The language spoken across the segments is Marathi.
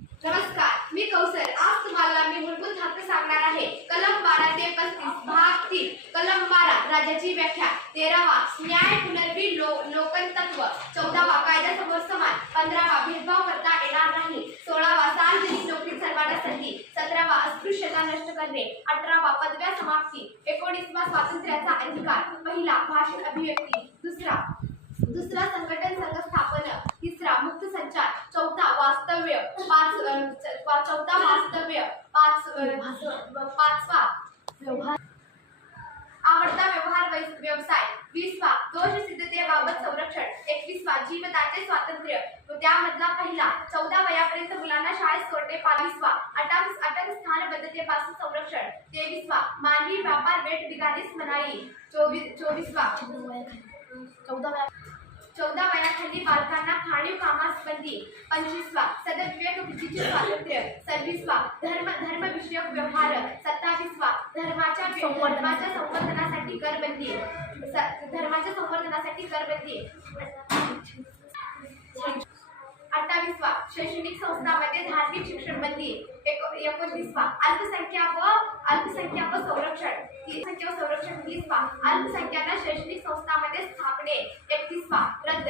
नमस्कार, मी कौसर. आज तुम्हाला मी मूलभूत हक्क सांगणार आहे. कलम 12 ते 35 भाग 3. कलम 12 राज्याची व्याख्या. 13वा न्याय पुनर्वी लोकतत्व. 14वा कायद्यासमोर समान. 15वा भेदभाव करता येणार नाही. 16वा सार्वजनिक नोकरीत सर्वांना संधी. 17वा अस्पृश्यता नष्ट करणे. 18वा पदव्या समाप्ती. 19वा स्वातंत्र्याचा अधिकार. पहिला भाषण अभिव्यक्ती. दुसरा संघटन संघ स्थापन. तिसरा मुक्त संचार. चौथा वास्तव्य. पाचवा व्यवहार आवडता व्यवसाय. 20वा दोष सिद्धतेबाबत संरक्षण. 21वा जीवदाते स्वातंत्र्य त्यामधला पहिला. 14 वयापर्यंत मुलांना शाळेत सोडणे. 22वा अटक स्थानबद्धतेपासून संरक्षण. 23वा मानवी व्यापार वेठ बिगारीस मनाई. 14 वयाखाली बालकांना खाणीव कामास बंदी. 25वा सदविवेक बुद्धीचे स्वातंत्र्य. 26वा धर्मविषयक व्यवहार. 27वा धर्माच्या संवर्धनासाठी करबंदी. 28वा शैक्षणिक संस्थांमध्ये धार्मिक शिक्षण बंदी. 29वा अल्पसंख्याक संरक्षण. 30वा अल्पसंख्याकांना शैक्षणिक संस्थांमध्ये स्थापने. 31वा रद्द.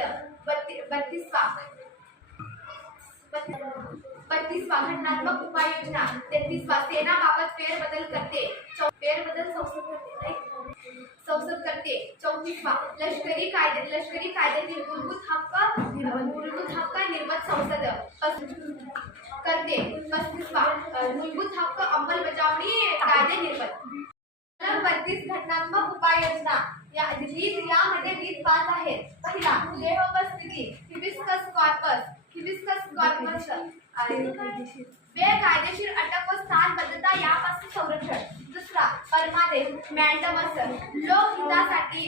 32वा घटनात्मक उपाययोजना. 33वा सेनाबाबत संसद करते. 34वा लष्करी कायद्यातील मूलभूत हक्क निर्मत संसद करते. 35वा मूलभूत हक्क अंमलबजावणी कायदे निर्मत. कलम 32 घटनात्मक उपाययोजना. यामध्ये वीज 5 आहेत. पहिला देहोपस्थिती. Hibiscus corpus. बेकायदेशीर अटक व स्थानबद्धता यापासून संरक्षण. दुसरा परमादेश मॅन्डमस. लोकहितासाठी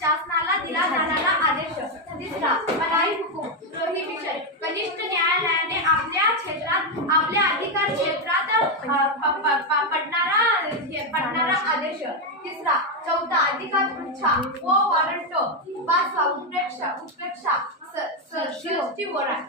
शासनाला दिला जाणारा आदेश. तिसरा मनाई हुकूम प्रोहिबिशन. कनिष्ठ न्यायालयाने आपल्या अधिकार क्षेत्रात पडणारा आदेश. चौथा अधिकार पृच्छा व वॉरंट. 5वा उत्प्रेक्षा वॉरंट.